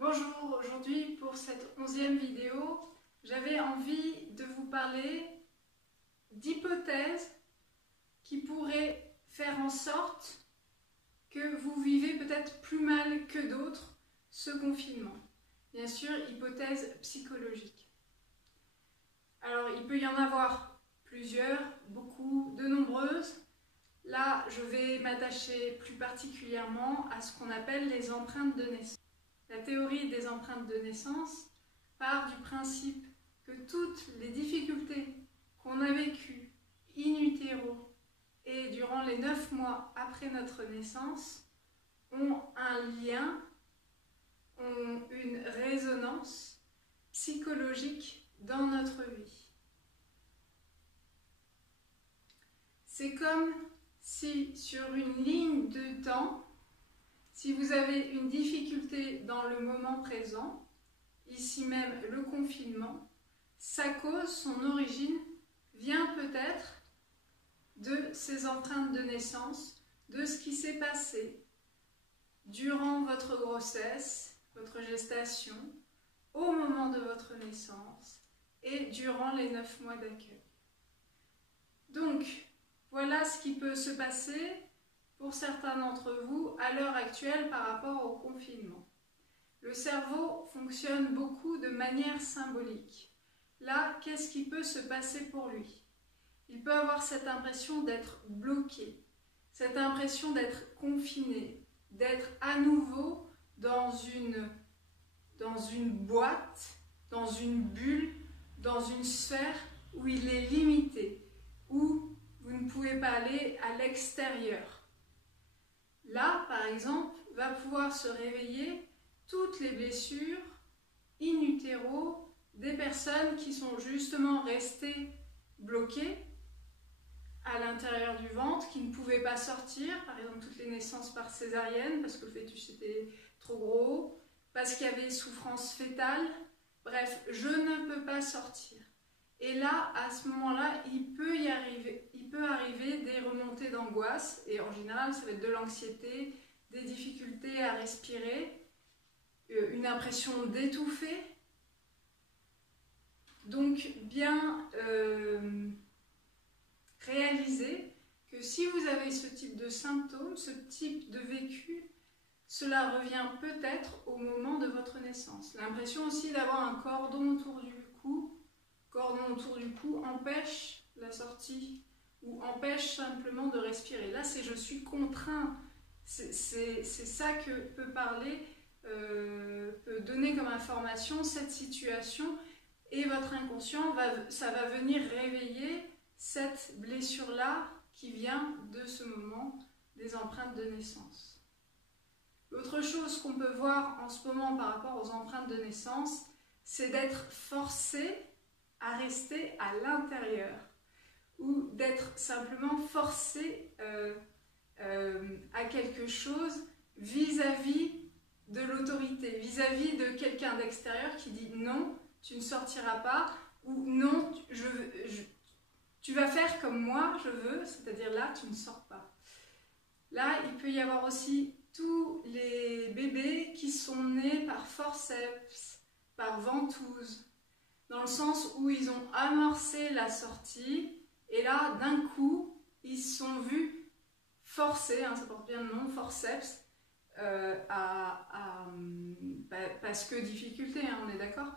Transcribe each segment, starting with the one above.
Bonjour, aujourd'hui pour cette 11e vidéo, j'avais envie de vous parler d'hypothèses qui pourraient faire en sorte que vous vivez peut-être plus mal que d'autres ce confinement. Bien sûr, hypothèses psychologiques. Alors, il peut y en avoir plusieurs, beaucoup, de nombreuses. Là, je vais m'attacher plus particulièrement à ce qu'on appelle les empreintes de naissance. La théorie des empreintes de naissance part du principe que toutes les difficultés qu'on a vécues in utero et durant les 9 mois après notre naissance ont un lien, ont une résonance psychologique dans notre vie. C'est comme si sur une ligne de temps, si vous avez une difficulté dans le moment présent, ici même le confinement, sa cause, son origine, vient peut-être de ces empreintes de naissance, de ce qui s'est passé durant votre grossesse, votre gestation, au moment de votre naissance et durant les 9 mois d'accueil. Donc, voilà ce qui peut se passer pour certains d'entre vous à l'heure actuelle par rapport au confinement. Le cerveau fonctionne beaucoup de manière symbolique. Là, qu'est-ce qui peut se passer pour lui? Il peut avoir cette impression d'être bloqué, cette impression d'être confiné, d'être à nouveau dans une boîte, dans une bulle, dans une sphère où il est limité, où vous ne pouvez pas aller à l'extérieur. Là, par exemple, va pouvoir se réveiller toutes les blessures in utero des personnes qui sont justement restées bloquées à l'intérieur du ventre, qui ne pouvaient pas sortir, par exemple toutes les naissances par césarienne, parce que le fœtus était trop gros, parce qu'il y avait souffrance fœtale, bref, je ne peux pas sortir. Et là, à ce moment-là, il peut arriver des remontées d'angoisse, et en général, ça va être de l'anxiété, des difficultés à respirer, une impression d'étouffer. Donc, bien réaliser que si vous avez ce type de symptômes, ce type de vécu, cela revient peut-être au moment de votre naissance. L'impression aussi d'avoir un cordon autour du cou. Cordon autour du cou empêche la sortie ou empêche simplement de respirer. Là, c'est je suis contraint. C'est ça que peut donner comme information cette situation, et votre inconscient, ça va venir réveiller cette blessure-là qui vient de ce moment des empreintes de naissance. L'autre chose qu'on peut voir en ce moment par rapport aux empreintes de naissance, c'est d'être forcé à rester à l'intérieur ou d'être simplement forcé à quelque chose vis-à-vis de l'autorité, vis-à-vis de quelqu'un d'extérieur qui dit non, tu ne sortiras pas, ou non, tu vas faire comme moi je veux, c'est-à-dire là, tu ne sors pas. Là, il peut y avoir aussi tous les bébés qui sont nés par forceps, par ventouse, dans le sens où ils ont amorcé la sortie, et là, d'un coup, ils se sont vus forcés, ça porte bien le nom, forceps, parce que difficulté, on est d'accord,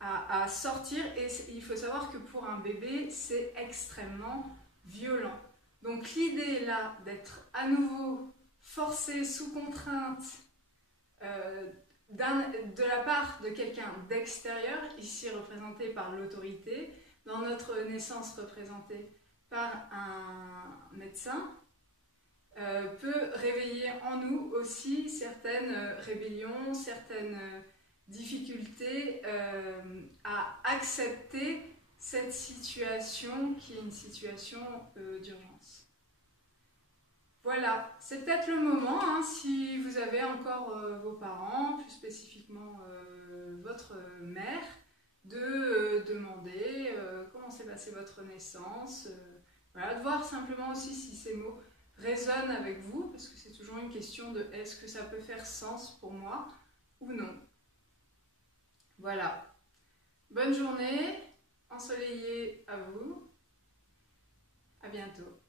à sortir, et il faut savoir que pour un bébé, c'est extrêmement violent. Donc l'idée là, d'être à nouveau forcé, sous contrainte, de la part de quelqu'un d'extérieur, ici représenté par l'autorité, dans notre naissance représentée par un médecin, peut réveiller en nous aussi certaines rébellions, certaines difficultés à accepter cette situation qui est une situation d'urgence. Voilà, c'est peut-être le moment, si vous avez encore vos parents, plus spécifiquement votre mère, de demander comment s'est passée votre naissance, voilà, de voir simplement aussi si ces mots résonnent avec vous, parce que c'est toujours une question de est-ce que ça peut faire sens pour moi ou non. Voilà. Bonne journée, ensoleillée à vous. À bientôt.